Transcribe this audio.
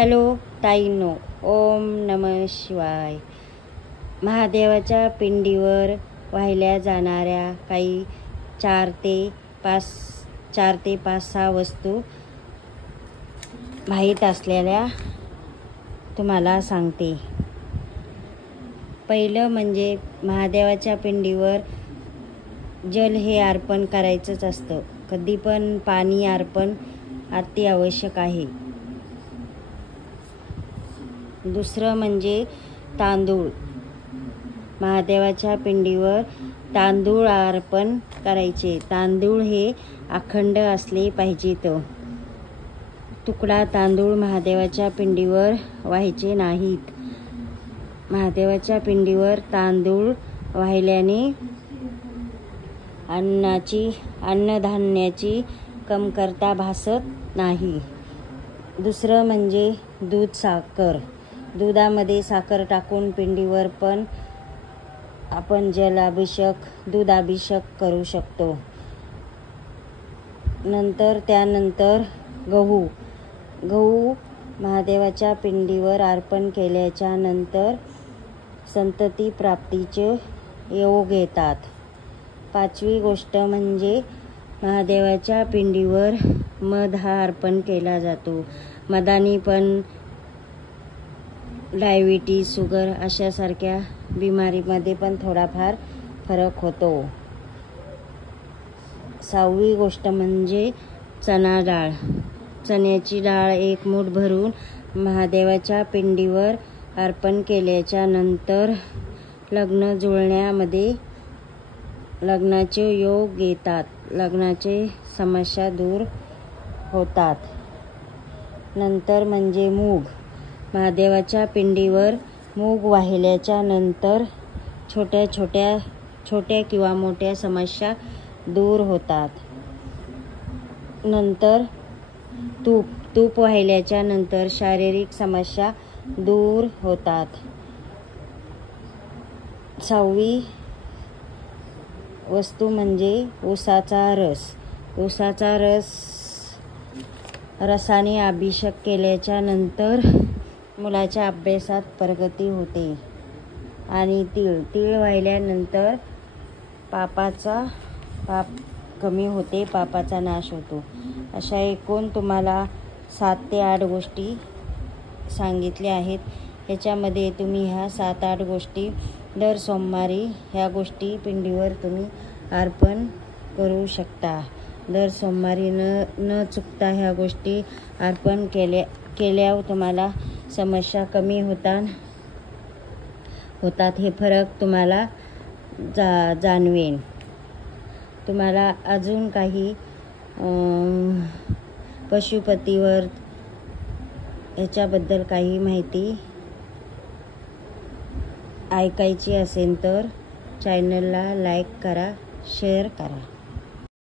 Hello ताईंनो, ओम नमः शिवाय. महादेवाच्या पिंडीवर वाहिल्या जाणाऱ्या काही 4 ते 5-6 वस्तू माहीत असलेल्या तुम्हाला सांगते. पहिलं म्हणजे महादेवाच्या पिंडीवर जल हे अर्पण करायचंच असतं. कधी पण पाणी अर्पण अति आवश्यक आहे. दुसरं म्हणजे तांदूळ. महादेवाच्या पिंडीवर तांदूळ अर्पण करायचे. तांदूळ हे अखंड असले पाहिजेत. तुकडा तांदूळ महादेवाच्या पिंडीवर व्हायचे नाहीत. महादेवाच्या पिंडीवर तांदूळ वाहिल्याने अन्नधान्याची कमतरता भासत नाही. दुसरं म्हणजे दूध साखर. दुधामध्ये साखर टाकून पिंडीवर पण आपण दूधाभिषेक करू शकतो. त्यानंतर गहू महादेवाच्या पिंडीवर अर्पण केल्याच्या नंतर संतती प्राप्तीचे योग येतात. 5वी गोष्ट म्हणजे महादेवाच्या पिंडीवर मध हा अर्पण केला जातो. मधाने पण डायबिटीज, शुगर अशासारख्या बिमारीमध्ये पण थोडाफार फरक होतो. 6वी गोष्ट म्हणजे चणा डाळ. चण्याची डाळ 1 मूठ भरून महादेवाच्या पिंडीवर अर्पण केल्याच्या नंतर लग्न जुळण्यामध्ये लग्नाचे योग येतात. लग्नाचे समस्या दूर होतात. नंतर म्हणजे मूग. महादेवाच्या पिंडीवर मूग वाहिल्याच्या नंतर छोट्या किंवा मोठ्या समस्या दूर होतात. नंतर तूप वाहिल्याच्या नंतर शारीरिक समस्या दूर होतात. 6वी वस्तू म्हणजे ऊसाचा रस. ऊसाचा रसाने अभिषेक केल्याच्या नंतर मुलाच्या अभ्यासात प्रगती होते. आणि तीळ वाहिल्यानंतर पाप कमी होते, पापाचा नाश होतो. अशा एकूण तुम्हाला 7 ते 8 गोष्टी सांगितल्या आहेत. ह्याच्यामध्ये तुम्ही ह्या 7-8 गोष्टी दर सोमवारी ह्या गोष्टी पिंडीवर तुम्ही अर्पण करू शकता. दर सोमवारी न चुकता ह्या गोष्टी अर्पण केल्यावर तुम्हाला समस्या कमी होतात. हे फरक तुम्हाला जाणवेल. तुम्हाला अजून काही पशुपतीवर ह्याच्याबद्दल काही माहिती ऐकायची असेल तर चॅनलला लाईक करा, शेअर करा.